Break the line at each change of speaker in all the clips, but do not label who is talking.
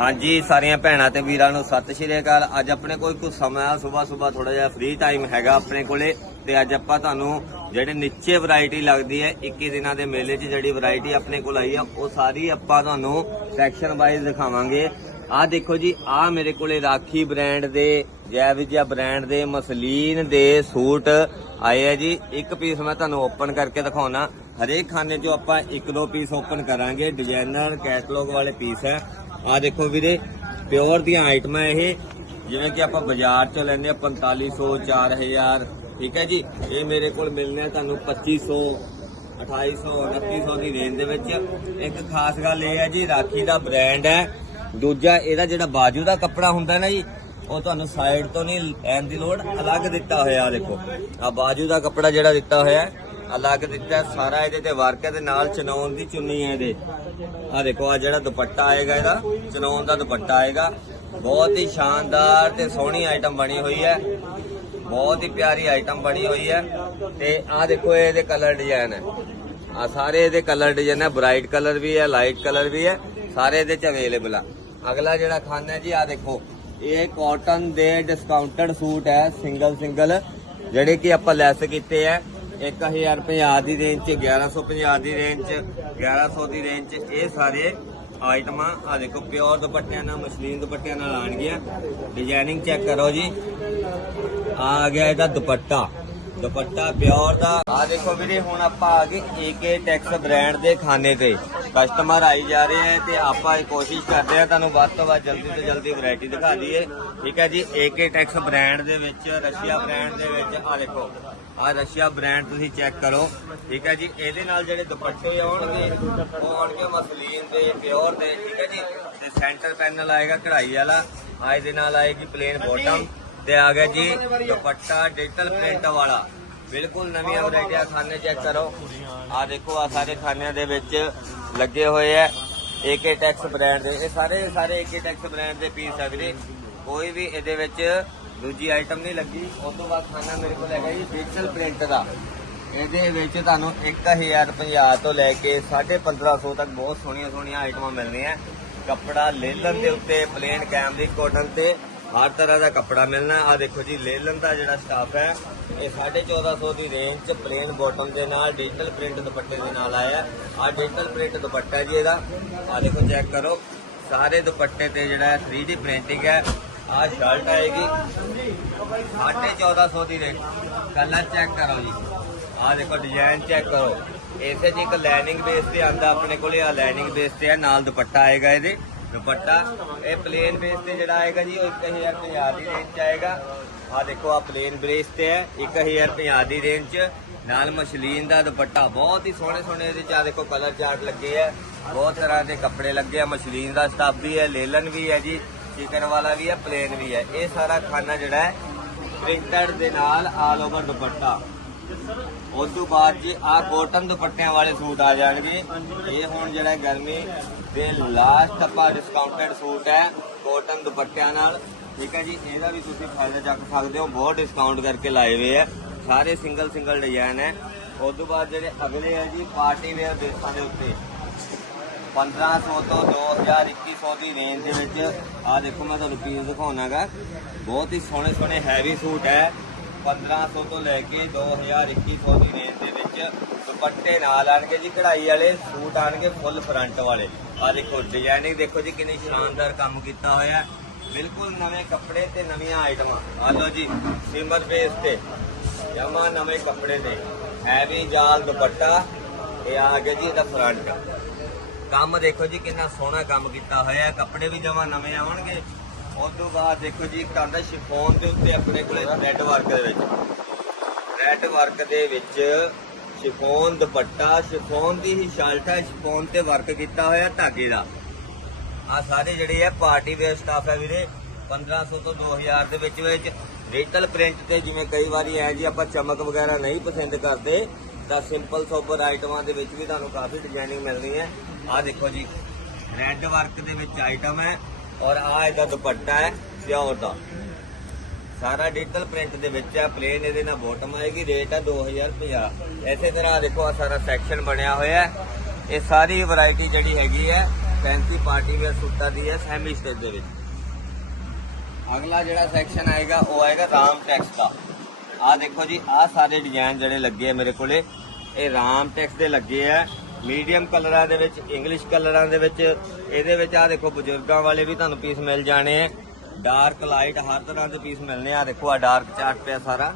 ਹਾਂਜੀ, ਸਾਰੀਆਂ ਭੈਣਾਂ ਤੇ ਵੀਰਾਂ ਨੂੰ ਸਤਿ ਸ਼੍ਰੀ ਅਕਾਲ। ਅੱਜ ਆਪਣੇ ਕੋਲ ਕੁਝ ਸਮਾਂ ਆ, ਸਵੇਰ ਸਵੇਰ ਥੋੜਾ ਜਿਹਾ ਫ੍ਰੀ ਟਾਈਮ ਹੈਗਾ ਆਪਣੇ ਕੋਲੇ। ਤੇ ਅੱਜ ਆਪਾਂ ਤੁਹਾਨੂੰ ਜਿਹੜੇ ਨੀਚੇ ਵੈਰਾਈਟੀ ਲੱਗਦੀ ਹੈ 21 ਦਿਨਾਂ ਦੇ ਮੇਲੇ 'ਚ ਜਿਹੜੀ ਵੈਰਾਈਟੀ ਆਪਣੇ ਕੋਲ ਆਈ ਆ, ਉਹ ਸਾਰੀ ਆਪਾਂ ਤੁਹਾਨੂੰ ਸੈਕਸ਼ਨ ਵਾਈਜ਼ ਦਿਖਾਵਾਂਗੇ। ਆਹ ਦੇਖੋ ਜੀ, ਆਹ ਮੇਰੇ ਕੋਲੇ ਰਾਖੀ ਬ੍ਰਾਂਡ ਦੇ ਜੈ ਵਿਜਿਆ ਬ੍ਰਾਂਡ ਦੇ, ਮਸਲੀਨ ਦੇ ਸੂਟ ਆਏ ਆ ਜੀ। ਇੱਕ ਪੀਸ ਮੈਂ ਤੁਹਾਨੂੰ ਓਪਨ ਕਰਕੇ ਦਿਖਾਉਣਾ। ਹਰੇਕ ਖਾਨੇ 'ਚੋਂ ਆਪਾਂ ਇੱਕ ਦੋ ਪੀਸ ਓਪਨ ਕਰਾਂਗੇ। ਡਿਜ਼ਾਈਨਰ ਕੈਟਲੌਗ ਵਾਲੇ ਪੀਸ ਹੈ। ਆ ਦੇਖੋ ਵੀਰੇ ਪਿਓਰ ਦੀਆਂ ਆਈਟਮਾਂ ਇਹ। ਜਿਵੇਂ ਕਿ ਆਪਾਂ ਬਾਜ਼ਾਰ 'ਚੋਂ ਲੈਂਦੇ ਆ 4500 4000 ਠੀਕ ਹੈ ਜੀ? ਇਹ ਮੇਰੇ ਕੋਲ ਮਿਲਨੇ ਆ ਤੁਹਾਨੂੰ 2500 2800 2900 ਦੀ ਰੇਂਜ ਦੇ ਵਿੱਚ। ਇੱਕ ਖਾਸ ਗੱਲ ਇਹ ਹੈ ਜੀ, ਰਾਖੀ ਦਾ ਬ੍ਰਾਂਡ ਹੈ। ਦੂਜਾ ਇਹਦਾ ਜਿਹੜਾ ਬਾਜੂ ਦਾ ਕੱਪੜਾ ਹੁੰਦਾ ਨਾ ਜੀ, ਉਹ ਤੁਹਾਨੂੰ ਸਾਈਡ ਤੋਂ ਨਹੀਂ ਲੈਣ ਦੀ ਲੋੜ, ਅਲੱਗ ਦਿੱਤਾ ਹੋਇਆ ਆ ਦੇਖੋ। ਆ ਬਾਜੂ ਦਾ ਕੱਪੜਾ ਜਿਹੜਾ ਦਿੱਤਾ ਹੋਇਆ ਅਲੱਗ ਦਿੱਤਾ ਸਾਰਾ ਇਹਦੇ ਤੇ ਵਰਕ ਹੈ ਤੇ ਨਾਲ ਚਨੌਨ ਦੀ ਚੁੰਨੀ ਹੈ ਇਹਦੇ। ਆ ਦੇਖੋ ਆ ਜਿਹੜਾ ਦੁਪੱਟਾ ਆਏਗਾ ਇਹਦਾ ਚਨੌਨ ਦਾ ਦੁਪੱਟਾ ਆਏਗਾ। ਬਹੁਤ ਹੀ ਸ਼ਾਨਦਾਰ ਤੇ ਸੋਹਣੀ ਆਈਟਮ ਬਣੀ ਹੋਈ ਹੈ। ਬਹੁਤ ਹੀ ਪਿਆਰੀ ਆਈਟਮ ਬਣੀ ਹੋਈ ਹੈ। ਤੇ ਆ ਦੇਖੋ ਇਹਦੇ ਕਲਰ ਡਿਜ਼ਾਈਨ ਹੈ। ਆ ਸਾਰੇ ਇਹਦੇ ਕਲਰ ਡਿਜ਼ਾਈਨ ਹੈ। ਬ੍ਰਾਈਟ ਕਲਰ ਵੀ ਹੈ ਲਾਈਟ ਕਲਰ ਵੀ ਹੈ। ਸਾਰੇ ਇਹਦੇ ਚ ਅਵੇਲੇਬਲ ਆ। ਅਗਲਾ ਜਿਹੜਾ ਖਾਨਾ ਹੈ ਜੀ ਆ ਦੇਖੋ। ਇਹ ਕਾਟਨ ਦੇ ਡਿਸਕਾਊਂਟਡ ਸੂਟ ਹੈ ਸਿੰਗਲ ਸਿੰਗਲ ਜਿਹੜੇ ਕਿ ਆਪਾਂ ਲੈਸ ਕੀਤੇ ਹੈ। 1050 ਦੀ ਰੇਂਜ ਚ 1150 ਦੀ ਰੇਂਜ ਚ 1100 ਦੀ ਰੇਂਜ ਚ ਇਹ ਸਾਰੇ ਆਈਟਮਾਂ ਆ। ਦੇਖੋ ਪਿਓਰ ਦੁਪੱਟਿਆਂ ਨਾਲ ਮਸਲੀਨ ਦੁਪੱਟਿਆਂ ਨਾਲ ਆਣਗੀਆਂ ਡਿਜ਼ਾਈਨਿੰਗ ਚੈੱਕ ਕਰੋ ਜੀ। ਆ ਗਿਆ ਇਹਦਾ ਦੁਪੱਟਾ। ਦੁਪੱਟਾ ਪਿਓਰ ਦਾ। ਆ ਦੇਖੋ ਵੀਰੇ, ਹੁਣ ਆਪਾਂ ਆ ਗਏ ਏਕੇ ਟੈਕਸ ਬ੍ਰਾਂਡ ਦੇ ਖਾਨੇ ਤੇ। ਕਸਟਮਰ ਆਈ ਜਾ ਰਹੇ ਹੈ ਤੇ ਆਪਾਂ ਇਹ ਕੋਸ਼ਿਸ਼ ਕਰਦੇ ਆ ਤੁਹਾਨੂੰ ਵੱਧ ਤੋਂ ਵੱਧ ਜਲਦੀ ਤੋਂ ਜਲਦੀ ਵੈਰਾਈਟੀ ਦਿਖਾ ਦਈਏ। ਠੀਕ ਹੈ ਜੀ ਏਕੇ ਟੈਕਸ ਬ੍ਰਾਂਡ ਦੇ ਵਿੱਚ, ਰਸ਼ੀਆ ਬ੍ਰਾਂਡ ਦੇ ਵਿੱਚ ਆ ਦੇਖੋ। ਆ ਰਸ਼ੀਆ ਬ੍ਰਾਂਡ ਤੁਸੀਂ ਚੈੱਕ ਕਰੋ। ਠੀਕ ਹੈ ਜੀ, ਇਹਦੇ ਨਾਲ ਜਿਹੜੇ ਦੁਪੱਟੇ ਆਉਣਗੇ, ਉਹ ਆਉਣਗੇ ਮਸਲੀਨ ਦੇ, ਪਿਓਰ ਦੇ। ਠੀਕ ਹੈ ਜੀ, ਤੇ ਸੈਂਟਰ ਪੈਨਲ ਆਏਗਾ ਕਢਾਈ ਵਾਲਾ। ਆ ਇਹਦੇ ਨਾਲ ਆਏਗੀ ਪਲੇਨ ਬੋਟਮ ਤੇ ਆ ਗਿਆ ਜੀ ਦੁਪੱਟਾ ਡਿਜੀਟਲ ਪ੍ਰਿੰਟ ਵਾਲਾ। ਬਿਲਕੁਲ ਨਵੀਆਂ ਵੈਰਾਈਟੀਆਂ ਖਾਨੇ ਚੈੱਕ ਕਰੋ। ਆ ਦੇਖੋ ਆ ਸਾਰੇ ਖਾਨਿਆਂ ਦੇ ਵਿੱਚ ਲੱਗੇ ਹੋਏ ਆ ਏਕੇ ਟੈਕਸ ਬ੍ਰਾਂਡ ਦੇ। ਇਹ ਸਾਰੇ ਸਾਰੇ ਏਕੇ ਟੈਕਸ ਬ੍ਰਾਂਡ ਦੇ ਪੀਸ ਆ ਵੀਰੇ। ਕੋਈ ਵੀ ਇਹਦੇ ਵਿੱਚ ਦੂਜੀ ਆਈਟਮ ਨਹੀਂ ਲੱਗੀ। ਉਸ ਤੋਂ ਬਾਅਦ ਖਾਨਾ ਮੇਰੇ ਕੋਲ ਹੈਗਾ ਜੀ ਡਿਜੀਟਲ ਪ੍ਰਿੰਟ ਦਾ। ਇਹਦੇ ਵਿੱਚ ਤੁਹਾਨੂੰ 1050 ਤੋਂ ਲੈ ਕੇ 1550 ਤੱਕ ਬਹੁਤ ਸੋਹਣੀਆਂ ਸੋਹਣੀਆਂ ਆਈਟਮਾਂ ਮਿਲਣੀਆਂ। ਕੱਪੜਾ ਲੇਲਨ ਦੇ ਉੱਤੇ ਪਲੇਨ ਕੈਮਰਿਕ ਕਾਟਨ ਤੇ। ਹਰ ਤਰ੍ਹਾਂ ਦਾ ਕੱਪੜਾ ਮਿਲਣਾ। ਆ ਦੇਖੋ ਜੀ, ਲੇਲਨ ਦਾ ਜਿਹੜਾ ਸਟਾਫ ਹੈ, ਇਹ 1450 ਦੀ ਰੇਂਜ ਚ ਪਲੇਨ ਬਾਟਮ ਦੇ ਨਾਲ ਡਿਜੀਟਲ ਪ੍ਰਿੰਟ ਦੁਪੱਟੇ ਦੇ ਨਾਲ ਆਇਆ। ਆ ਡਿਜੀਟਲ ਪ੍ਰਿੰਟ ਦੁਪੱਟਾ ਜੀ ਇਹਦਾ। ਆ ਦੇਖੋ ਚੈੱਕ ਕਰੋ। ਸਾਰੇ ਦੁਪੱਟੇ ਤੇ ਜਿਹੜਾ 3D ਪ੍ਰਿੰਟਿੰਗ ਹੈ। ਆ ਸ਼ਰਟ ਆਏਗੀ 1450 ਦੀ ਰੇਂਜ ਕਲਰ ਚੈੱਕ ਕਰੋ ਜੀ। ਆ ਦੇਖੋ ਡਿਜ਼ਾਈਨ ਚੈੱਕ ਕਰੋ। ਇਸੇ ਜੀ ਇੱਕ ਲਾਈਨਿੰਗ ਬੇਸ ਤੇ ਆਂਦਾ ਆਪਣੇ ਕੋਲੇ। ਆ ਲੈਨਿੰਗ ਬੇਸ ਤੇ ਹੈ, ਨਾਲ ਦੁਪੱਟਾ ਆਏਗਾ ਇਹਦੇ। ਦੁਪੱਟਾ, ਇਹ ਪਲੇਨ ਬੇਸ ਤੇ ਜਿਹੜਾ ਆਏਗਾ ਜੀ, ਉਹ 1050 ਦੀ ਰੇਂਜ ਚ ਆਏਗਾ। ਆ ਦੇਖੋ ਆ ਪਲੇਨ ਬੇਸ ਤੇ ਹੈ 1050 ਦੀ ਰੇਂਜ ਚ। ਨਾਲ ਮਸ਼ਲੀਨ ਦਾ ਦੁਪੱਟਾ, ਬਹੁਤ ਹੀ ਸੋਹਣੇ ਸੋਹਣੇ ਇਹਦੇ ਚ ਆ ਦੇਖੋ ਕਲਰ ਚਾਰਟ ਲੱਗੇ ਆ। ਬਹੁਤ ਤਰ੍ਹਾਂ ਦੇ ਕੱਪੜੇ ਲੱਗੇ ਆ, ਮਸ਼ਲੀਨ ਦਾ ਸਟਾਫ ਵੀ ਹੈ, ਲੇਲਨ ਵੀ ਹੈ ਜੀ ਚਿਕਨ ਵਾਲਾ ਵੀ ਹੈ ਪਲੇਨ ਵੀ ਹੈ। ਇਹ ਸਾਰਾ ਖਾਨਾ ਜਿਹੜਾ ਹੈ ਪ੍ਰਿੰਟਡ ਦੇ ਨਾਲ ਆਲ ਓਵਰ ਦੁਪੱਟਾ। ਉਸ ਤੋਂ ਬਾਅਦ ਜੀ ਆ ਕੋਟਨ ਦੁਪੱਟਿਆਂ ਵਾਲੇ ਸੂਟ ਆ ਜਾਣਗੇ। ਇਹ ਹੁਣ ਜਿਹੜਾ ਗਰਮੀ ਦੇ ਲਾਸਟ ਆਪਾਂ ਡਿਸਕਾਊਂਟਡ ਸੂਟ ਹੈ ਕੋਟਨ ਦੁਪੱਟਿਆਂ ਨਾਲ। ਠੀਕ ਹੈ ਜੀ, ਇਹਦਾ ਵੀ ਤੁਸੀਂ ਫਾਇਦਾ ਚੱਕ ਸਕਦੇ ਹੋ, ਬਹੁਤ ਡਿਸਕਾਊਂਟ ਕਰਕੇ ਲਾਏ ਹੋਏ ਆ। ਸਾਰੇ ਸਿੰਗਲ ਸਿੰਗਲ ਡਿਜ਼ਾਈਨ ਹੈ। ਉਸ ਤੋਂ ਬਾਅਦ ਜਿਹੜੇ ਅਗਲੇ ਹੈ ਜੀ ਪਾਰਟੀ ਵੇਅਰ ਡਰੈਸਾਂ ਦੇ ਉੱਤੇ। 1500 ਤੋਂ 2000 2100 ਦੀ ਰੇਂਜ ਦੇ ਵਿੱਚ ਆ ਦੇਖੋ ਮੈਂ ਤੁਹਾਨੂੰ ਪੀਸ ਦਿਖਾਉਣਾਗਾ। ਬਹੁਤ ਹੀ ਸੋਹਣੇ ਸੋਹਣੇ ਹੈਵੀ ਸੂਟ ਹੈ। 1500 ਤੋਂ ਲੈ ਕੇ 2000 2100 ਦੀ ਰੇਂਜ ਦੇ ਵਿੱਚ ਦੁਪੱਟੇ ਨਾਲ ਆਣਗੇ ਜੀ, ਕਢਾਈ ਵਾਲੇ, ਸੂਟ ਆਣਗੇ ਫੁੱਲ ਫਰੰਟ ਵਾਲੇ। ਆ ਦੇਖੋ ਡਿਜ਼ਾਈਨਿੰਗ ਦੇਖੋ ਜੀ, ਕਿੰਨੀ ਸ਼ਾਨਦਾਰ ਕੰਮ ਕੀਤਾ ਹੋਇਆ ਬਿਲਕੁਲ ਨਵੇਂ ਕੱਪੜੇ ਤੇ ਨਵੀਆਂ ਆਈਟਮਾਂ ਆ। ਲਓ ਜੀ, ਸਿਮਰ ਬੇਸ ਤੇ। ਜਮਾ ਨਵੇਂ ਕੱਪੜੇ ਤੇ ਹੈਵੀ ਜਾਲ ਦੁਪੱਟਾ। ਇਹ ਆ ਗਿਆ ਜੀ, ਇਹਦਾ ਫਰੰਟ ਕੰਮ ਦੇਖੋ ਜੀ, ਕਿੰਨਾ ਸੋਹਣਾ ਕੰਮ ਕੀਤਾ ਹੋਇਆ ਕੱਪੜੇ ਵੀ ਜਮਾ ਨਵੇਂ ਆਉਣਗੇ। ਉਸ ਤੋਂ ਬਾਅਦ ਦੇਖੋ ਜੀ ਕਰਦਾ ਸ਼ਿਫੋਨ ਦੇ ਉੱਤੇ ਆਪਣੇ ਕੋਲੇ ਰੈੱਡ ਵਰਕ ਦੇ ਵਿੱਚ। ਰੈੱਡ ਵਰਕ ਦੇ ਵਿੱਚ ਸ਼ਿਫੋਨ ਦੁਪੱਟਾ, ਸ਼ਿਫੋਨ ਦੀ ਹੀ ਸ਼ਰਟ ਹੈ, ਸ਼ਿਫੋਨ ਤੇ ਵਰਕ ਕੀਤਾ ਹੋਇਆ ਧਾਗੇ ਦਾ। ਆ ਸਾਰੇ ਜਿਹੜੇ ਆ ਪਾਰਟੀ ਵੇਅਰ ਸਟਾਫ ਹੈ ਵੀਰੇ 1500 ਤੋਂ 2000 ਦੇ ਵਿੱਚ ਵਿੱਚ ਡਿਜੀਟਲ ਪ੍ਰਿੰਟ ਤੇ ਜਿਵੇਂ ਕਈ ਵਾਰੀ ਹੈ ਜੀ ਆਪਾਂ ਚਮਕ ਵਗੈਰਾ ਨਹੀਂ ਪਸੰਦ ਕਰਦੇ, ਤਾਂ ਸਿੰਪਲ ਸੋਬਰ ਆਈਟਮਾਂ ਦੇ ਵਿੱਚ ਵੀ ਤੁਹਾਨੂੰ ਕਾਫੀ ਡਿਜ਼ਾਈਨਿੰਗ ਮਿਲਦੀ ਹੈ। ਆ ਦੇਖੋ ਜੀ ਰੈੱਡ ਵਰਕ ਦੇ ਵਿੱਚ ਆਈਟਮ ਹੈ ਔਰ ਆ ਇਹਦਾ ਦੁਪੱਟਾ ਹੈ ਪਿਓਰ ਦਾ। ਸਾਰਾ ਡਿਜੀਟਲ ਪ੍ਰਿੰਟ ਦੇ ਵਿੱਚ ਆ ਪਲੇਨ ਇਹਦੇ ਨਾਲ ਬੋਟਮ ਆਏਗੀ ਰੇਟ ਹੈ 2050 ਇਸੇ ਤਰ੍ਹਾਂ ਦੇਖੋ ਆ ਸਾਰਾ ਸੈਕਸ਼ਨ ਬਣਿਆ ਹੋਇਆ ਹੈ। ਇਹ ਸਾਰੀ ਵੈਰਾਈਟੀ ਜਿਹੜੀ ਹੈਗੀ ਹੈ ਫੈਂਸੀ ਪਾਰਟੀ ਵੇਅਰ ਸੂਟਾਂ ਦੀ ਹੈ ਸੈਮੀ ਸਟੇਜ ਦੇ ਵਿੱਚ। ਅਗਲਾ ਜਿਹੜਾ ਸੈਕਸ਼ਨ ਆਏਗਾ, ਉਹ ਆਏਗਾ ਰਾਮ ਟੈਕਸ ਦਾ। ਆਹ ਦੇਖੋ ਜੀ, ਆਹ ਸਾਰੇ ਡਿਜ਼ਾਈਨ ਜਿਹੜੇ ਲੱਗੇ ਆ ਮੇਰੇ ਕੋਲੇ, ਇਹ ਰਾਮ ਟੈਕਸ ਦੇ ਲੱਗੇ ਆ। ਮੀਡੀਅਮ ਕਲਰਾਂ ਦੇ ਵਿੱਚ ਇੰਗਲਿਸ਼ ਕਲਰਾਂ ਦੇ ਵਿੱਚ, ਇਹਦੇ ਵਿੱਚ ਆਹ ਦੇਖੋ, ਬਜ਼ੁਰਗਾਂ ਵਾਲੇ ਵੀ ਤੁਹਾਨੂੰ ਪੀਸ ਮਿਲ ਜਾਣੇ ਆ। ਡਾਰਕ ਲਾਈਟ ਹਰ ਤਰ੍ਹਾਂ ਦੇ ਪੀਸ ਮਿਲਨੇ ਆ। ਆਹ ਦੇਖੋ ਆ ਡਾਰਕ ਚਾਰਟ ਪਿਆ ਸਾਰਾ।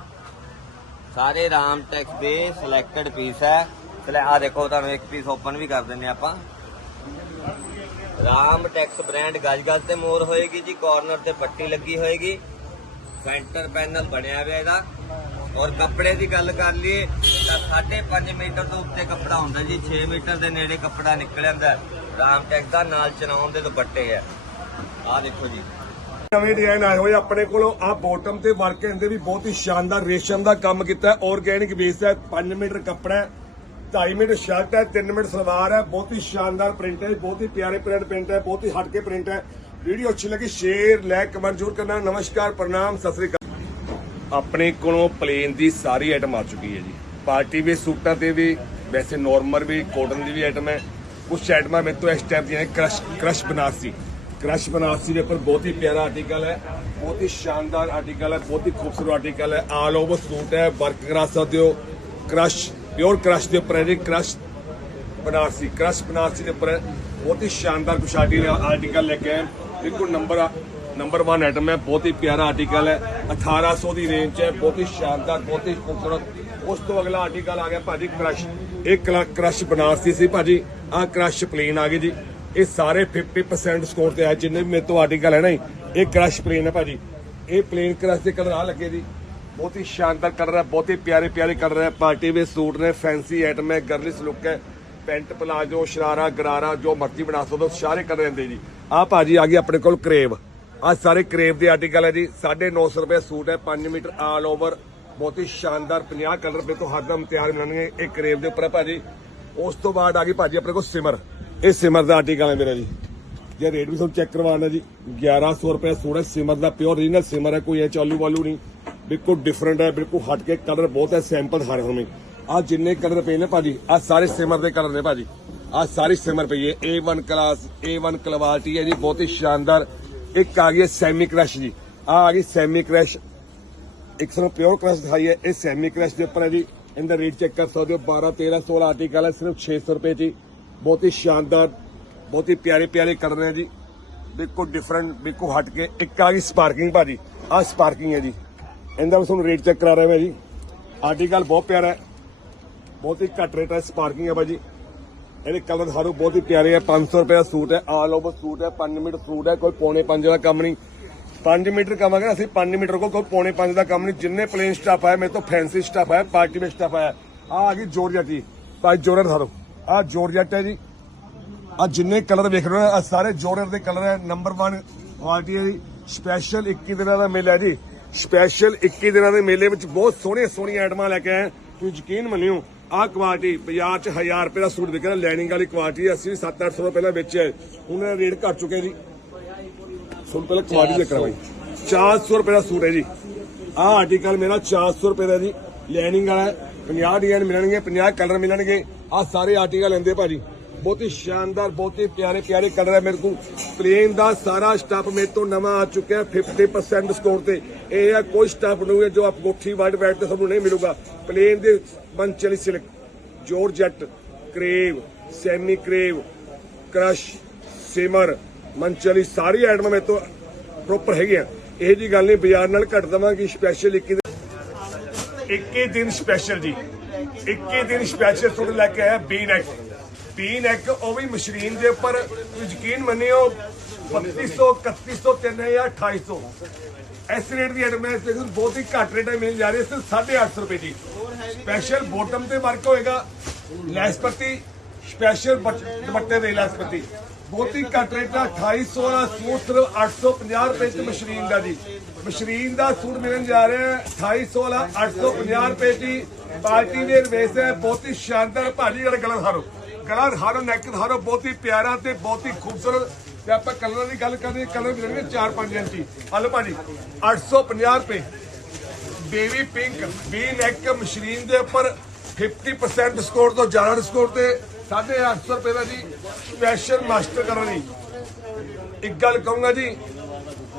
ਸਾਰੇ ਰਾਮ ਟੈਕਸ ਦੇ ਸਿਲੈਕਟਡ ਪੀਸ ਹੈ। ਚਲੇ ਆ ਦੇਖੋ, ਤੁਹਾਨੂੰ ਇੱਕ ਪੀਸ ਓਪਨ ਵੀ ਕਰ ਦਿੰਨੇ ਆਪਾਂ। ਰਾਮ ਟੈਕਸ ਬ੍ਰਾਂਡ ਗੱਜ-ਗੱਜ ਤੇ ਮੋਰ ਹੋਏਗੀ ਜੀ ਕਾਰਨਰ ਤੇ ਪੱਟੀ ਲੱਗੀ ਹੋਏਗੀ। ਸੈਂਟਰ ਪੈਨਲ ਬਣਿਆ ਹੋਇਆ ਇਹਦਾ। ਔਰ ਕੱਪੜੇ ਦੀ ਗੱਲ ਕਰ ਲਈਏ, ਤਾਂ 5.5 ਮੀਟਰ ਤੋਂ ਉੱਤੇ ਕੱਪੜਾ ਹੁੰਦਾ ਜੀ। 6 ਮੀਟਰ ਦੇ ਨੇੜੇ ਕੱਪੜਾ ਨਿਕਲ ਜਾਂਦਾ। ਰਾਮ ਟੈਕਸ ਦਾ ਨਾਲ ਚਨਾਉਣ ਦੇ ਦੁਪੱਟੇ ਆ ਆ ਦੇਖੋ ਜੀ।
ਨਵੇਂ ਡਿਜ਼ਾਈਨ ਆਏ ਹੋਏ ਆਪਣੇ ਕੋਲੋਂ ਆ ਬੋਟਮ ਤੇ ਵਰਕ ਇਹਦੇ ਵੀ ਬਹੁਤ ਹੀ ਸ਼ਾਨਦਾਰ ਰੇਸ਼ਮ ਦਾ ਕੰਮ ਕੀਤਾ ਆਰਗੈਨਿਕ ਬੇਸ ਹੈ 5 ਮੀਟਰ ਕੱਪੜਾ ਹੈ 2.5 ਮੀਟਰ ਸ਼ਰਟ ਹੈ 3 ਮੀਟਰ ਸਲਵਾਰ ਹੈ, ਬਹੁਤ ਹੀ ਸ਼ਾਨਦਾਰ ਪ੍ਰਿੰਟ ਹੈ, ਬਹੁਤ ਹੀ ਪਿਆਰੇ ਪ੍ਰਿੰਟ ਪ੍ਰਿੰਟ ਹੈ, ਬਹੁਤ ਹੀ ਹਟਕੇ ਪ੍ਰਿੰਟ ਹੈ। ਵੀਡੀਓ ਅੱਛੀ ਲੱਗੀ ਸ਼ੇਅਰ ਲਾਈਕ ਕਮੈਂਟ ਜ਼ਰੂਰ ਕਰਨਾ। ਨਮਸਕਾਰ, ਪ੍ਰਣਾਮ, ਸਤਿ ਸ੍ਰੀ ਅਕਾਲ। ਆਪਣੇ ਕੋਲੋਂ ਪਲੇਨ ਦੀ ਸਾਰੀ ਆਈਟਮ ਆ ਚੁੱਕੀ ਹੈ ਜੀ। ਪਾਰਟੀ ਵੀ, ਸੂਟਾਂ ਤੇ ਵੀ, ਵੈਸੇ ਨਾਰਮਲ ਵੀ ਕੋਟਨ ਦੀ ਵੀ ਆਈਟਮ ਹੈ। ਕੁਝ ਆਈਟਮਾਂ ਮੇਰੇ ਤੋਂ ਇਸ ਟਾਈਪ ਦੀਆਂ crush crush Banarasi crush Banarasi ਦੇ ਉੱਪਰ ਬਹੁਤ ਹੀ ਪਿਆਰਾ ਆਰਟੀਕਲ ਹੈ, ਬਹੁਤ ਹੀ ਸ਼ਾਨਦਾਰ ਆਰਟੀਕਲ ਹੈ, ਬਹੁਤ ਹੀ ਖੂਬਸੂਰਤ ਆਰਟੀਕਲ ਹੈ। ਆਲ ਓਵਰ ਸੂਟ ਹੈ ਵਰਕ ਕਰਾ ਸਕਦੇ ਹੋ। ਕ੍ਰਸ਼ ਪਿਓਰ ਕ੍ਰਸ਼ ਦੇ ਉੱਪਰ ਹੈ ਜੀ ਕ੍ਰਸ਼ ਬਨਾਰਸੀ ਕ੍ਰਸ਼ ਬਨਾਰਸੀ ਦੇ ਉੱਪਰ ਬਹੁਤ ਹੀ ਸ਼ਾਨਦਾਰ ਕੁਸ਼ਾਟੀ ਆਰਟੀਕਲ ਲੈ ਕੇ ਆਏ। ਬਿਲਕੁਲ ਨੰਬਰ ਨੰਬਰ 1 ਆਈਟਮ ਹੈ, ਬਹੁਤ ਹੀ ਪਿਆਰਾ ਆਰਟੀਕਲ ਹੈ। 1800 ਦੀ ਰੇਂਜ 'ਚ ਹੈ, ਬਹੁਤ ਹੀ ਸ਼ਾਨਦਾਰ, ਬਹੁਤ ਹੀ ਖੂਬਸੂਰਤ। ਉਸ ਤੋਂ ਅਗਲਾ ਆਰਟੀਕਲ ਆ ਗਿਆ ਭਾਜੀ ਕ੍ਰਸ਼ ਇਹ ਕਲਾ- ਕ੍ਰਸ਼ ਬਨਾਰਸੀ ਸੀ ਭਾਜੀ। ਆਹ ਕ੍ਰਸ਼ ਪਲੇਨ ਆ ਗਈ ਜੀ। ਇਹ ਸਾਰੇ 50% ਸਕੋਰ ਤੇ ਆ ਜਿੰਨੇ ਵੀ ਮੇਰੇ ਤੋਂ ਆਰਟੀਕਲ ਹੈ ਨਾ ਇਹ ਕ੍ਰਸ਼ ਪਲੇਨ ਹੈ ਭਾਜੀ। ਇਹ ਪਲੇਨ ਕ੍ਰਸ਼ ਦੇ ਕਲਰ ਆ ਲੱਗੇ ਜੀ। ਬਹੁਤ ਹੀ ਸ਼ਾਨਦਾਰ ਕਲਰ ਹੈ, ਬਹੁਤ ਹੀ ਪਿਆਰੇ ਪਿਆਰੇ ਕਲਰ ਹੈ। ਪਾਰਟੀ ਵੇ ਸੂਟ ਨੇ ਫੈਂਸੀ ਆਈਟਮ ਹੈ ਗਰਲਿਸ ਲੁੱਕ ਹੈ। ਪੈਂਟ ਪਲਾਜੋ ਸ਼ਰਾਰਾ, ਗਰਾਰਾ, ਜੋ ਮਰਜ਼ੀ ਬਣਾ ਸਕਦੇ ਹੋ, ਸਾਰੇ ਕਲਰ ਰਹਿੰਦੇ ਜੀ। ਆਹ ਭਾਜੀ ਆ ਗਈ ਆਪਣੇ ਕੋਲ ਕਰੇਵ ਆਹ ਸਾਰੇ ਕਰੇਵ ਦੇ ਆਰਟੀਕਲ ਹੈ ਜੀ। 950 ਰੁਪਏ ਸੂਟ ਹੈ 5 ਮੀਟਰ ਆਲ ਓਵਰ ਬਹੁਤ ਹੀ ਸ਼ਾਨਦਾਰ 50 ਕਲਰ ਰੁਪਏ ਤੋਂ ਹੱਦਮ ਤਿਆਰ ਮਿਲਣਗੇ। ਇਹ ਕਰੇਵ ਦੇ ਉੱਪਰ ਹੈ ਭਾਜੀ। ਉਸ ਤੋਂ ਬਾਅਦ ਆ ਗਈ ਭਾਜੀ ਆਪਣੇ ਕੋਲ ਸਿਮਰ ਇਹ ਸਿਮਰ ਦਾ ਆਰਟੀਕਲ ਹੈ ਮੇਰਾ ਜੀ। ਜੇ ਰੇਟ ਵੀ ਤੁਹਾਨੂੰ ਚੈੱਕ ਕਰਵਾਉਣਾ ਜੀ 1100 ਰੁਪਏ ਸੂਟ ਸਿਮਰ ਦਾ ਪਿਓਰ ਓਰੀਜਨਲ ਸਿਮਰ ਹੈ, ਕੋਈ ਇਹ ਚਾਲੂ ਵਾਲੂ ਨਹੀਂ। ਬਿਲਕੁਲ ਡਿਫਰੈਂਟ ਹੈ, ਬਿਲਕੁਲ ਹਟ ਕੇ ਕਲਰ ਬਹੁਤ ਹੈ ਸੈਂਪਲ ਸਾਰੇ ਹੋਣੇ ਆ ਜਿੰਨੇ ਕਲਰ ਪਏ ਨੇ ਭਾਜੀ ਆ ਸਾਰੇ ਸਿਮਰ ਦੇ ਕਲਰ ਨੇ ਭਾਜੀ। ਆ ਸਾਰੀ ਸਿਮਰ ਪਈ ਹੈ A1 ਕਲਾਸ A1 ਕੁਆਲਿਟੀ ਹੈ ਜੀ, ਬਹੁਤ ਹੀ ਸ਼ਾਨਦਾਰ। ਇੱਕ ਆ ਗਈ ਸੈਮੀ ਕ੍ਰਸ਼ ਜੀ। ਆ ਆ ਗਈ ਸੈਮੀ ਕ੍ਰਸ਼ ਇੱਕ ਸਾਨੂੰ ਪਿਓਰ ਕ੍ਰਸ਼ ਦਿਖਾਈ ਹੈ, ਇਹ ਸੈਮੀ ਕ੍ਰਸ਼ ਦੇ ਉੱਪਰ ਹੈ ਜੀ। ਇਹਦਾ ਰੇਟ ਚੈੱਕ ਕਰ ਸਕਦੇ ਹੋ 12 13 16 ਆਰਟੀਕਲ ਹੈ, ਸਿਰਫ 600 ਰੁਪਏ ਜੀ ਬਹੁਤ ਹੀ ਸ਼ਾਨਦਾਰ, ਬਹੁਤ ਹੀ ਪਿਆਰੇ ਪਿਆਰੇ ਕਲਰ ਨੇ ਜੀ। ਬਿਲਕੁਲ ਡਿਫਰੈਂਟ ਬਿਲਕੁਲ ਹਟ ਕੇ। ਇੱਕ ਆ ਗਈ ਸਪਾਰਕਿੰਗ ਭਾਜੀ। ਆ ਸਪਾਰਕਿੰਗ ਹੈ ਜੀ। ਇਹਦਾ ਮੈਂ ਤੁਹਾਨੂੰ ਰੇਟ ਚੈੱਕ ਕਰਾ ਰਿਹਾ ਮੈਂ ਜੀ। ਆਰਟੀਕਲ ਬਹੁਤ ਪਿਆਰਾ ਹੈ। ਬਹੁਤ ਹੀ ਘੱਟ ਰੇਟ ਹੈ ਸਪਾਰਕਿੰਗ ਹੈ ਭਾਜੀ। ਇਹਦੇ ਕਲਰ ਸਾਰੂ ਬਹੁਤ ਹੀ। ਪਿਆਰੇ ਆ 500 ਰੁਪਏ ਦਾ ਸੂਟ ਹੈ। ਆਲ ਓਵਰ ਸੂਟ ਹੈ। 5 ਮੀਟਰ ਸੂਟ ਹੈ। ਕੋਈ ਪੌਣੇ 5 ਦਾ ਕੰਮ ਨਹੀਂ। 5 ਮੀਟਰ ਕਮਾਂਗੇ ਨਾ ਅਸੀਂ 5 ਮੀਟਰ ਕੋਲ ਕੋਈ ਪੌਣੇ 5 ਦਾ ਕੰਮ ਨਹੀਂ। ਜਿੰਨੇ ਪਲੇਨ ਸਟਾਫ ਆਇਆ ਮੇਰੇ ਤੋਂ ਫੈਂਸੀ ਸਟਾਫ ਆਇਆ ਪਾਰਟੀ ਵੇ ਸਟਾਫ ਆਇਆ। ਆ ਆ ਗਈ ਜੋਰਜਟ ਜੀ। ਭਾਈ ਜੋਰਜਟ ਸਾਰੋ ਆ ਜੋਰਜਟ ਹੈ ਜੀ। ਆ ਜਿੰਨੇ ਕਲਰ ਵੇਖ ਰਹੇ ਹੋ, ਆ ਸਾਰੇ ਜੋਰਜਟ ਦੇ ਕਲਰ ਹੈ। ਨੰਬਰ 1 ਕੁਆਲਿਟੀ ਹੈ ਜੀ। ਸਪੈਸ਼ਲ 21 ਦਿਨਾਂ ਦਾ ਮੇਲਾ ਜੀ। ਸਪੈਸ਼ਲ 21 ਦਿਨਾਂ ਦੇ ਮੇਲੇ ਵਿੱਚ ਬਹੁਤ ਸੋਹਣੀਆਂ ਸੋਹਣੀਆਂ ਆਈਟਮਾਂ ਲੈ ਕੇ ਆਏ ਤੁਸੀਂ ਯਕੀਨ ਮੰਨਿਓ ਆਹ ਕੁਆਲਿਟੀ ਬਾਜ਼ਾਰ 'ਚ 1000 ਰੁਪਏ ਦਾ ਸੂਟ ਵਿਕ ਰਿਹਾ ਲੈਨਿੰਗ ਵਾਲੀ ਕੁਆਲਿਟੀ ਅਸੀਂ ਵੀ 7-800 ਰੁਪਏ ਪਹਿਲਾਂ ਵੇਚਿਆ ਹੁਣ ਇਹਦਾ ਰੇਟ ਘਟ ਚੁੱਕਿਆ ਜੀ। ਸੁਣ ਪਹਿਲਾਂ ਕੁਆਲਿਟੀ ਦੇਖਣਾ ਬਾਈ 400 ਰੁਪਏ ਦਾ ਸੂਟ ਹੈ ਜੀ। ਆਹ ਆਰਟੀਕਲ ਮੇਰਾ 400 ਰੁਪਏ ਦਾ ਜੀ। ਲੈਨਿੰਗ ਵਾਲਾ ਹੈ। 50 ਡਿਜ਼ਾਈਨ ਮਿਲਣਗੇ 50 ਕਲਰ ਮਿਲਣਗੇ। ਆਹ ਸਾਰੇ ਆਰਟੀਕਲ ਲੈਂਦੇ ਭਾਜੀ। ਬਹੁਤ ਹੀ ਸ਼ਾਨਦਾਰ, ਬਹੁਤ ਹੀ ਪਿਆਰੇ ਪਿਆਰੇ ਕਲਰ ਹੈ ਮੇਰੇ ਕੋਲ। ਪਲੇਨ ਦਾ ਸਾਰਾ ਸਟਾਫ ਮੇਰੇ ਤੋਂ ਨਵਾਂ ਆ ਚੁੱਕਿਆ ਹੈ 50% ਡਿਸਕਾਊਂਟ ਤੇ। ਇਹ ਆ ਕੋਈ ਸਟਾਫ ਨਹੀਂ ਹੈ ਜੋ ਆਪ ਕੋਠੀ ਵਾਈਟ ਵੈਟ ਤੇ ਤੁਹਾਨੂੰ ਨਹੀਂ ਮਿਲੂਗਾ। ਪਲੇਨ ਦੇ ਬੰਚਲੀ silk georgette crepe, semi crepe, crush, shimmer ਮੰਚਲੀ ਸਾਰੀ ਆਈਟਮਾਂ ਮੇਰੇ ਤੋਂ ਪ੍ਰੋਪਰ ਹੈਗੀਆਂ ਇਹ ਜੀ ਗੱਲ ਨਹੀਂ, ਬਾਜ਼ਾਰ ਨਾਲ ਘੱਟ ਦਵਾਂਗੀ ਸਪੈਸ਼ਲ 21 21 ਦਿਨ ਸਪੈਸ਼ਲ ਜੀ। 21 ਦਿਨ ਸਪੈਸ਼ਲ ਸੂਟ ਲੈ ਕੇ ਆਇਆ ਬੀ ਨੈਕ ਬੀ ਨੈਕ ਉਹ ਵੀ ਮਸ਼ੀਨ ਦੇ ਉੱਪਰ ਯਕੀਨ ਮੰਨਿਓ 3200 3100 3000 2800 ਇਸ ਰੇਟ ਦੀ ਆਈਟਮ ਬਹੁਤ ਹੀ ਘੱਟ ਰੇਟ ਹੈ ਮਿਲ ਜਾ ਰਹੀ, ਸਿਰਫ 850 ਰੁਪਏ ਦੀ ਸਪੈਸ਼ਲ ਬੋਟਮ ਤੇ ਵਰਕ ਹੋਏਗਾ ਲੈਸ ਸਪੈਸ਼ਲ ਦੁਪੱਟੇ ਦੇ ਲੈਸ ਬਹੁਤ ਹੀ ਘੱਟ ਰੇਟ ਦਾ 2800 ਦਾ ਸੂਟ ਸਿਰਫ 850 ਰੁਪਏ ਚ ਮਸ਼ਰੀਨ ਦਾ ਜੀ। ਮਸ਼ੀਨ ਦਾ ਸੂਟ ਮਿਲਣ ਜਾ ਰਿਹਾ ਹੈ 2800 ਵਾਲਾ 850 ਰੁਪਏ ਦੀ ਪਾਰਟੀ ਵੇਅਰ ਵੇਸ ਹੈ, ਬਹੁਤ ਹੀ ਸ਼ਾਨਦਾਰ ਭਾਜੀ ਜਿਹੜਾ ਗਲਾ ਹਾਰੋ। ਗਲਾ ਹਾਰੋ ਨੈਕ ਹਾਰੋ, ਬਹੁਤ ਹੀ ਪਿਆਰਾ ਤੇ ਬਹੁਤ ਹੀ ਖੂਬਸੂਰਤ। ਤੇ ਆਪਾਂ ਕਲਰ ਦੀ ਗੱਲ ਕਰਦੇ ਕਲਰ ਮਿਲਣਗੇ 4-5 ਇੰਚੀ ਹਲੋ ਭਾਜੀ 850 ਰੁਪਏ। Baby pink V neck machine ਦੇ ਉੱਪਰ 50% ਡਿਸਕਾਊਂਟ ਤੋਂ ਜ਼ਿਆਦਾ ਡਿਸਕਾਊਂਟ ਤੇ 850 ਰੁਪਏ ਦਾ ਜੀ ਸਪੈਸ਼ਲ ਮਾਸਟਰ ਕਰਨ ਲਈ ਇੱਕ ਗੱਲ ਕਹੂੰਗਾ ਜੀ,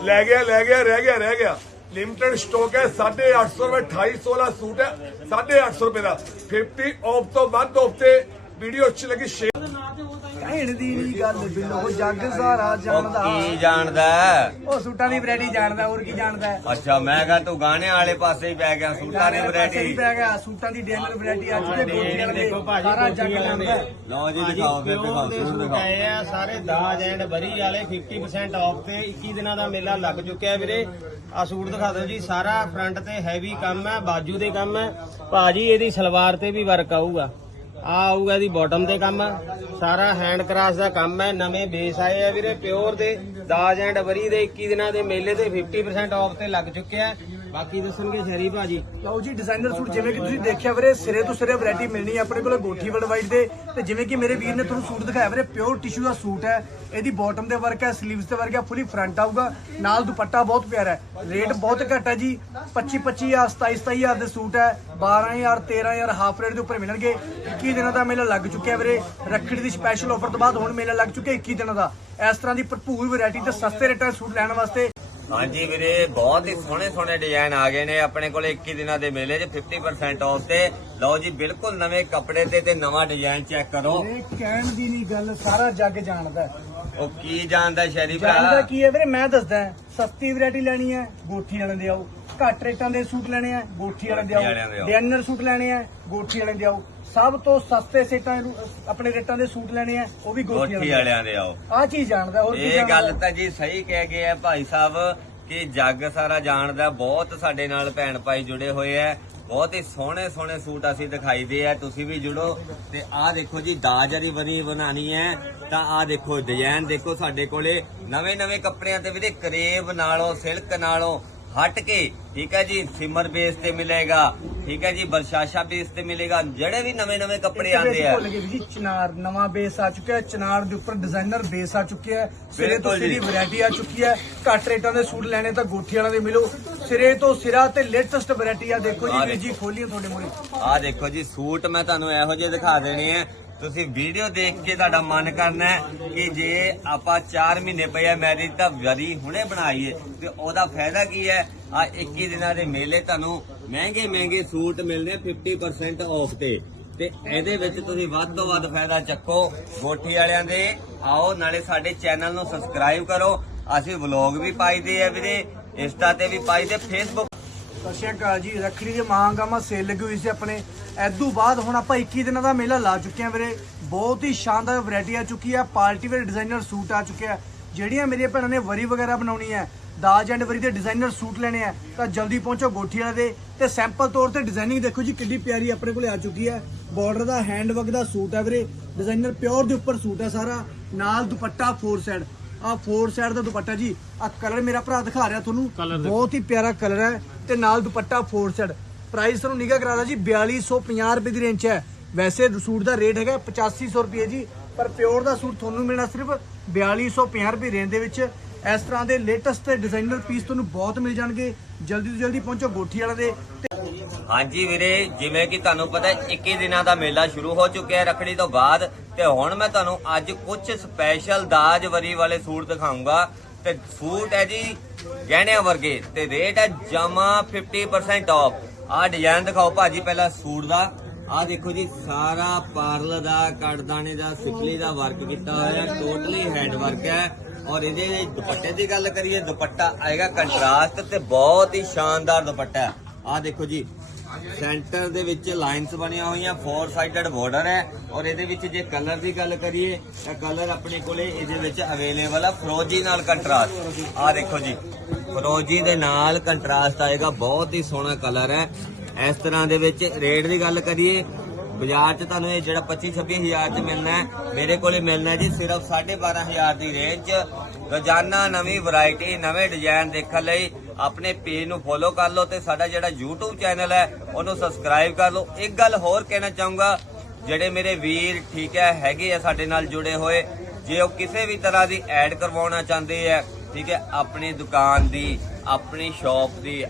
ਲੈ ਗਿਆ ਲੈ ਗਿਆ, ਰਹਿ ਗਿਆ ਰਹਿ ਗਿਆ। ਲਿਮਟਿਡ ਸਟਾਕ ਹੈ 850 ਰੁਪਏ 250 ਵਾਲਾ ਸੂਟ ਹੈ 850 ਰੁਪਏ ਦਾ 50 ਆਫ ਤੋਂ ਵੱਧ ਆਫ ਤੇ ਵੀਡੀਓ ਅੱਛੀ ਲੱਗੀ ਸ਼ੇਅਰ
ਕਹਿਣ ਦੀ ਨਹੀਂ ਗੱਲ ਬਿੱਲੋ ਜੱਗ ਸਾਰਾ ਜਾਣਦਾ
ਕੀ ਜਾਣਦਾ?
ਉਹ ਸੂਟਾਂ ਦੀ ਵੈਰਾਈਟੀ ਜਾਣਦਾ ਹੋਰ ਕੀ ਜਾਣਦਾ?
ਅੱਛਾ ਮੈਂ ਕਹਾਂ ਤੂੰ ਗਾਣੇ ਵਾਲੇ ਪਾਸੇ ਹੀ ਪੈ ਗਿਆ ਸੂਟਾਂ ਦੀ ਵੈਰਾਈਟੀ
ਹੀ ਪੈ ਗਿਆ ਸੂਟਾਂ ਦੀ ਡੈਨਰ ਵੈਰਾਈਟੀ ਅੱਜ ਦੇ ਗੋਟੀਆਂ ਦੇ ਸਾਰਾ ਜੱਗ ਜਾਣਦਾ।
ਲਓ ਜੀ ਦਿਖਾਓ ਫਿਰ ਦਿਖਾਓ ਸੂਟ
ਸੂਟ
ਦਿਖਾਓ
ਆਏ ਆ ਸਾਰੇ ਦਾਜ ਐਂਡ ਬਰੀ ਵਾਲੇ 50% ਆਫ ਤੇ 21 ਦਿਨਾਂ ਦਾ ਮੇਲਾ ਲੱਗ ਚੁੱਕਿਆ ਵੀਰੇ ਆ ਸੂਟ ਦਿਖਾ ਦਿਓ ਜੀ, ਸਾਰਾ ਫਰੰਟ ਤੇ ਹੈਵੀ ਕੰਮ ਹੈ, ਬਾਜੂ ਦੇ ਕੰਮ ਹੈ। ਭਾਜੀ, ਇਹਦੀ ਸਲਵਾਰ ਤੇ ਵੀ ਵਰਕ ਆਊਗਾ। ਆ ਆਊਗਾ ਇਹਦੀ ਬਾਟਮ ਤੇ ਕੰਮ। ਸਾਰਾ ਹੈਂਡ ਕਰਾਸ ਦਾ ਕੰਮ ਹੈ, ਨਵੇਂ ਬੇਸ ਆਏ ਆ ਵੀਰੇ ਪਿਓਰ ਦੇ, ਦਾਜ ਐਂਡ ਵਰੀ ਦੇ 21 ਦਿਨਾਂ ਦੇ ਮੇਲੇ ਤੇ 50% ਆਫ ਤੇ ਲੱਗ ਚੁੱਕਿਆ ਬਾਕੀ ਦੱਸਣਗੇ ਸ਼ਰੀ ਭਾਜੀ।
ਲਓ ਜੀ ਡਿਜ਼ਾਈਨਰ ਸੂਟ ਜਿਵੇਂ ਕਿ ਤੁਸੀਂ ਦੇਖਿਆ ਵੀਰੇ, ਸਿਰੇ ਤੋਂ ਸਿਰੇ ਵੈਰਾਈਟੀ ਮਿਲਣੀ ਹੈ ਆਪਣੇ ਕੋਲੇ ਗੋਠੀ ਵਰਡ ਵਾਈਟ ਦੇ। ਤੇ ਜਿਵੇਂ ਕਿ ਮੇਰੇ ਵੀਰ ਨੇ ਤੁਹਾਨੂੰ ਸੂਟ ਦਿਖਾਇਆ ਵੀਰੇ ਪਿਓਰ ਟਿਸ਼ੂ ਦਾ ਸੂਟ ਹੈ। ਇਹਦੀ ਬਾਟਮ ਦੇ ਵਰਕ ਹੈ ਸਲੀਵਸ ਤੇ ਵਰਕ ਹੈ ਫੁੱਲੀ ਫਰੰਟ ਆਊਗਾ। ਨਾਲ ਦੁਪੱਟਾ ਬਹੁਤ ਪਿਆਰਾ ਹੈ। ਰੇਟ ਬਹੁਤ ਘੱਟ ਹੈ ਜੀ। 25 25 ਜਾਂ 27 27 ਹਜ਼ਾਰ ਦੇ ਸੂਟ ਹੈ। 12000 13000 ਹਾਫ ਰੇਟ ਦੇ ਉੱਪਰ ਮਿਲਣਗੇ। 21 ਦਿਨਾਂ ਦਾ ਮੇਲਾ ਲੱਗ ਚੁੱਕਿਆ ਵੀਰੇ। ਰੱਖੜੀ ਦੀ ਸਪੈਸ਼ਲ ਆਫਰ ਤੋਂ ਬਾਅਦ ਹੁਣ ਮੇਲਾ ਲੱਗ ਚੁੱਕਿਆ 21 ਦਿਨਾਂ ਦਾ। ਇਸ ਤਰ੍ਹਾਂ ਦੀ ਭਰਪੂਰ ਵੈਰਾਈਟੀ ਤੇ ਸਸਤੇ ਰੇਟਾਂ 'ਚ ਸੂਟ ਲੈਣ ਵਾਸਤੇ
ਹਾਂਜੀ ਵੀਰੇ ਬਹੁਤ ਹੀ ਸੋਹਣੇ ਸੋਹਣੇ ਡਿਜ਼ਾਈਨ ਆ ਗਏ ਨੇ। ਆਪਣੇ ਕੋਲ 21 ਦਿਨਾਂ ਦੇ ਮੇਲੇ 'ਚ 50% ਆਫ ਤੇ। ਲਓ ਜੀ ਬਿਲਕੁਲ ਨਵੇਂ ਕੱਪੜੇ ਤੇ ਤੇ ਨਵਾਂ ਡਿਜ਼ਾਈਨ ਚੈੱਕ ਕਰੋ।
ਇਹ ਕਹਿਣ ਦੀ ਨਹੀਂ ਗੱਲ ਸਾਰਾ ਜੱਗ ਜਾਣਦਾ।
ਉਹ ਕੀ ਜਾਣਦਾ ਸ਼ੈਰੀ
ਜਾਣਦਾ
ਭਰਾ
ਕੀ ਹੈ ਵੀਰੇ? ਮੈਂ ਦੱਸਦਾ ਸਸਤੀ ਵੈਰਾਈਟੀ ਲੈਣੀ ਹੈ ਗੋਠੀ ਵਾਲਿਆਂ ਦੇ ਆਓ। ਘੱਟ ਰੇਟਾਂ ਦੇ ਸੂਟ ਲੈਣੇ ਆ ਗੋਠੀ ਵਾਲਿਆਂ ਦੇ ਆਓ। ਡਿਜ਼ਾਈਨਰ ਸੂਟ ਲੈਣੇ ਆ ਗੋਠੀ ਵਾਲਿਆਂ ਦੇ ਆਓ। ਸਭ ਤੋਂ ਸਸਤੇ ਸੇਟਾਂ ਨੂੰ ਆਪਣੇ ਰੇਟਾਂ ਦੇ ਸੂਟ ਲੈਣੇ ਆ ਉਹ ਵੀ ਗੋਠੀ ਵਾਲਿਆਂ
ਦੇ ਆਓ।
ਆ ਚੀਜ਼ ਜਾਣਦਾ ਹੋਰ ਕੀ
ਇਹ ਗੱਲ ਤਾਂ ਜੀ ਸਹੀ ਕਹਿ ਗਏ ਆ ਭਾਈ ਸਾਹਿਬ ਕਿ ਜੱਗ ਸਾਰਾ ਜਾਣਦਾ ਬਹੁਤ ਸਾਡੇ ਨਾਲ ਭੈਣ ਭਾਈ ਜੁੜੇ ਹੋਏ ਆ। ਬਹੁਤ ਹੀ ਸੋਹਣੇ ਸੋਹਣੇ ਸੂਟ ਅਸੀਂ ਦਿਖਾਈਦੇ ਆ ਤੁਸੀਂ ਵੀ ਜੁੜੋ। ਤੇ ਆਹ ਦੇਖੋ ਜੀ ਦਾਜ ਦੀ ਬਣੀ ਬਣਾਣੀ ਹੈ। ਤਾਂ ਆਹ ਦੇਖੋ ਡਿਜ਼ਾਈਨ ਦੇਖੋ ਸਾਡੇ ਕੋਲੇ। ਨਵੇਂ ਨਵੇਂ ਕੱਪੜਿਆਂ ਤੇ ਵੀਰੇ ਕਰੇਬ ਨਾਲੋਂ ਸਿਲਕ ਨਾਲੋਂ ਹਟ ਕੇ ਠੀਕ ਹੈ ਜੀ ਸਿਮਰ ਬੇਸ ਤੇ ਮਿਲੇਗਾ ਠੀਕ ਹੈ ਜੀ ਬਰਸ਼ਾਸ਼ਾ ਬੇਸ ਤੇ ਮਿਲੇਗਾ ਜਿਹੜੇ ਵੀ ਨਵੇਂ ਨਵੇਂ ਕੱਪੜੇ ਆਉਂਦੇ ਆ
ਚਨਾਰ ਨਵਾਂ ਬੇਸ ਆ ਚੁੱਕਿਆ ਚਨਾਰ ਦੇ ਉੱਪਰ ਡਿਜ਼ਾਈਨਰ ਬੇਸ ਆ ਚੁੱਕਿਆ ਹੈ ਸਿਰੇ ਤੋਂ। ਸਿਰੀ ਵੈਰਾਈਟੀ ਆ ਚੁੱਕੀ ਹੈ ਘੱਟ ਰੇਟਾਂ ਦੇ ਸੂਟ ਲੈਣੇ ਤਾਂ ਗੋਠੀ ਵਾਲਿਆਂ ਦੇ ਮਿਲੋ ਸਿਰੇ ਤੋਂ ਸਿਰਾ ਤੇ ਲੇਟੈਸਟ ਵੈਰਾਈਟੀ ਆ ਦੇਖੋ ਜੀ ਵੀਰ ਜੀ ਖੋਲੀਏ ਤੁਹਾਡੇ ਮੂਹਰੇ
ਆਹ ਦੇਖੋ ਜੀ ਸੂਟ ਮੈਂ ਤੁਹਾਨੂੰ ਇਹੋ ਜਿਹੇ ਦਿਖਾ ਦੇਣੇ ਆ ਤੁਸੀਂ ਵੀਡੀਓ ਦੇਖ ਕੇ ਤੁਹਾਡਾ ਮਨ ਕਰਨਾ ਕਿ ਜੇ ਆਪਾਂ 4 ਮਹੀਨੇ ਪਏ ਮੈਰਿਜ ਤਾਂ ਵਰੀ ਹੁਣੇ ਬਣਾਈਏ। ਤੇ ਉਹਦਾ ਫਾਇਦਾ ਕੀ ਹੈ? ਆ 21 ਦਿਨਾਂ ਦੇ ਮੇਲੇ ਤੁਹਾਨੂੰ ਮਹਿੰਗੇ ਮਹਿੰਗੇ ਸੂਟ ਮਿਲਨੇ 50% ਆਫ ਤੇ। ਤੇ ਇਹਦੇ ਵਿੱਚ ਤੁਸੀਂ ਵੱਧ ਤੋਂ ਵੱਧ ਫਾਇਦਾ ਚੱਕੋ ਗੋਠੀ ਵਾਲਿਆਂ ਦੇ। ਆਓ, ਨਾਲੇ ਸਾਡੇ ਚੈਨਲ ਨੂੰ ਸਬਸਕ੍ਰਾਈਬ ਕਰੋ। ਅਸੀਂ ਵਲੌਗ ਵੀ ਪਾਈਦੇ ਆ ਵੀਰੇ, ਇੰਸਟਾ ਤੇ ਵੀ ਪਾਈਦੇ ਫੇਸਬੁੱਕ
ਸਤਿ ਸ਼੍ਰੀ ਅਕਾਲ ਜੀ, ਰੱਖੜੀ ਦੇ ਮਹਾਂਗਾਮਾ ਸੇਲ ਲੱਗੀ ਹੋਈ ਸੀ ਆਪਣੇ। ਐਦੂ ਬਾਅਦ ਹੁਣ ਆਪਾਂ 21 ਦਿਨਾਂ ਦਾ ਮੇਲਾ ਲਾ ਚੁੱਕੇ ਹਾਂ ਵੀਰੇ। ਬਹੁਤ ਹੀ ਸ਼ਾਨਦਾਰ ਵੈਰਾਈਟੀ ਆ ਚੁੱਕੀ ਹੈ ਪਾਰਟੀ ਵੇਅਰ ਡਿਜ਼ਾਈਨਰ ਸੂਟ ਆ ਚੁੱਕਿਆ ਜਿਹੜੀਆਂ ਮੇਰੀਆਂ ਭੈਣਾਂ ਨੇ ਵਰੀ ਵਗੈਰਾ ਬਣਾਉਣੀ ਹੈ ਦਾਜ ਐਂਡ ਵਰੀ ਦੇ ਡਿਜ਼ਾਈਨਰ ਸੂਟ ਲੈਣੇ ਆ, ਤਾਂ ਜਲਦੀ ਪਹੁੰਚੋ ਗੋਠੀ ਵਾਲੇ ਦੇ। ਤੇ ਸੈਂਪਲ ਤੌਰ ਤੇ ਡਿਜ਼ਾਈਨਿੰਗ ਦੇਖੋ ਜੀ, ਕਿੰਨੀ ਪਿਆਰੀ ਆਪਣੇ ਕੋਲੇ ਆ ਚੁੱਕੀ ਹੈ ਬਾਰਡਰ ਦਾ ਹੈਂਡ ਵਰਕ ਦਾ ਸੂਟ ਹੈ ਵੀਰੇ। ਡਿਜ਼ਾਈਨਰ ਪਿਓਰ ਦੇ ਉੱਪਰ ਸੂਟ ਹੈ ਸਾਰਾ, ਨਾਲ ਦੁਪੱਟਾ ਫੋਰ ਸਾਈਡ ਆ ਫੋਰ ਸਾਈਡ ਦਾ ਦੁਪੱਟਾ ਜੀ। ਆ ਕਲਰ ਮੇਰਾ ਭਰਾ ਦਿਖਾ ਰਿਹਾ ਤੁਹਾਨੂੰ। ਬਹੁਤ ਹੀ ਪਿਆਰਾ ਕਲਰ ਹੈ ਤੇ ਨਾਲ ਦੁਪੱਟਾ ਫੋਰ ਸਾਈਡ। ਪ੍ਰਾਈਸ ਤੁਹਾਨੂੰ ਨਿਗਾ ਕਰਾਦਾ ਜੀ 4250 ਰੁਪਏ ਦੀ ਰੇਂਜ 'ਚ ਹੈ। ਵੈਸੇ ਸੂਟ ਦਾ ਰੇਟ ਹੈਗਾ 8500 ਰੁਪਏ ਜੀ ਪਰ ਪਿਓਰ ਦਾ ਸੂਟ ਤੁਹਾਨੂੰ ਮਿਲਣਾ ਸਿਰਫ 4250 ਰੁਪਏ ਰੇਂਜ ਦੇ ਵਿੱਚ। ਇਸ ਤਰ੍ਹਾਂ ਦੇ ਲੇਟੈਸਟ ਤੇ ਡਿਜ਼ਾਈਨਰ ਪੀਸ ਤੁਹਾਨੂੰ ਬਹੁਤ ਮਿਲ ਜਾਣਗੇ। ਜਲਦੀ ਤੋਂ ਜਲਦੀ ਪਹੁੰਚੋ ਗੋਠੀ ਵਾਲਾ ਦੇ।
ਹਾਂਜੀ ਵੀਰੇ, ਜਿਵੇਂ ਕਿ ਤੁਹਾਨੂੰ ਪਤਾ ਹੈ 21 ਦਿਨਾਂ ਦਾ ਮੇਲਾ ਸ਼ੁਰੂ ਹੋ ਚੁੱਕਿਆ ਹੈ ਰੱਖੜੀ ਤੋਂ ਬਾਅਦ। ਤੇ ਹੁਣ ਮੈਂ ਤੁਹਾਨੂੰ ਅੱਜ ਕੁਝ ਸਪੈਸ਼ਲ ਦਾਜ ਵਰੀ ਵਾਲੇ ਸੂਟ ਦਿਖਾਉਂਗਾ ਤੇ ਸੂਟ ਹੈ ਜੀ ਗਹਿਣਿਆਂ ਵਰਗੇ, ਤੇ ਰੇਟ ਹੈ ਜਮਾ 50% ਆਫ ਆਹ ਡਿਜ਼ਾਈਨ ਦਿਖਾਓ ਭਾਜੀ ਪਹਿਲਾਂ ਸੂਟ ਦਾ। ਆਹ ਦੇਖੋ ਜੀ, ਸਾਰਾ ਪਾਰਲ ਦਾ, ਕੜਦਾਨੇ ਦਾ, ਸਿਕਲੀ ਦਾ ਵਰਕ ਕੀਤਾ ਹੋਇਆ ਟੋਟਲੀ ਹੈਂਡ ਵਰਕ ਹੈ। ਔਰ ਇਹਦੇ ਦੁਪੱਟੇ ਦੀ ਗੱਲ ਕਰੀਏ, ਦੁਪੱਟਾ ਆਏਗਾ ਕੰਟਰਾਸਟ ਤੇ ਬਹੁਤ ਹੀ ਸ਼ਾਨਦਾਰ ਦੁਪੱਟਾ ਹੈ ਆਹ ਦੇਖੋ ਜੀ, ਸੈਂਟਰ ਦੇ ਵਿੱਚ ਲਾਈਨਸ ਬਣੀਆਂ ਹੋਈਆਂ ਫੋਰ ਸਾਈਡਡ ਬਾਰਡਰ ਹੈ। ਔਰ ਇਹਦੇ ਵਿੱਚ ਜੇ ਕਲਰ ਦੀ ਗੱਲ ਕਰੀਏ, ਤਾਂ ਕਲਰ ਆਪਣੇ ਕੋਲੇ ਇਹਦੇ ਵਿੱਚ ਅਵੇਲੇਬਲ ਆ ਫਰੋਜੀ ਨਾਲ ਕੰਟਰਾਸਟ ਆਹ ਦੇਖੋ ਜੀ ਫਰੋਜੀ ਦੇ ਨਾਲ ਕੰਟਰਾਸਟ ਆਏਗਾ, ਬਹੁਤ ਹੀ ਸੋਹਣਾ ਕਲਰ ਹੈ। ਇਸ ਤਰ੍ਹਾਂ ਦੇ ਵਿੱਚ ਰੇਟ ਦੀ ਗੱਲ ਕਰੀਏ, ਬਾਜ਼ਾਰ 'ਚ ਤੁਹਾਨੂੰ ਇਹ ਜਿਹੜਾ 25 26000 'ਚ ਮਿਲਣਾ ਹੈ, ਮੇਰੇ ਕੋਲੇ ਮਿਲਣਾ ਜੀ, ਸਿਰਫ 12500 ਦੀ ਰੇਂਜ 'ਚ ਰੋਜ਼ਾਨਾ ਨਵੀਂ ਵੈਰਾਈਟੀ ਨਵੇਂ ਡਿਜ਼ਾਈਨ ਦੇਖਣ ਲਈ ਆਪਣੇ ਪੇਜ ਨੂੰ ਫੋਲੋ ਕਰ ਲਓ ਤੇ ਸਾਡਾ ਜਿਹੜਾ YouTube ਚੈਨਲ ਹੈ, ਉਹਨੂੰ ਸਬਸਕ੍ਰਾਈਬ ਕਰ ਲਓ। ਇੱਕ ਗੱਲ ਹੋਰ ਕਹਿਣਾ ਚਾਹੂੰਗਾ, ਜਿਹੜੇ ਮੇਰੇ ਵੀਰ ਠੀਕ ਹੈ, ਹੈਗੇ ਆ ਸਾਡੇ ਨਾਲ ਜੁੜੇ ਹੋਏ, ਜੇ ਉਹ ਕਿਸੇ ਵੀ ਤਰ੍ਹਾਂ ਦੀ ਐਡ ਕਰਵਾਉਣਾ ਚਾਹੁੰਦੇ ਆ, ਠੀਕ ਹੈ, ਆਪਣੀ ਦੁਕਾਨ ਦੀ, ਆਪਣੀ ਸ਼ਾਪ ਦੀ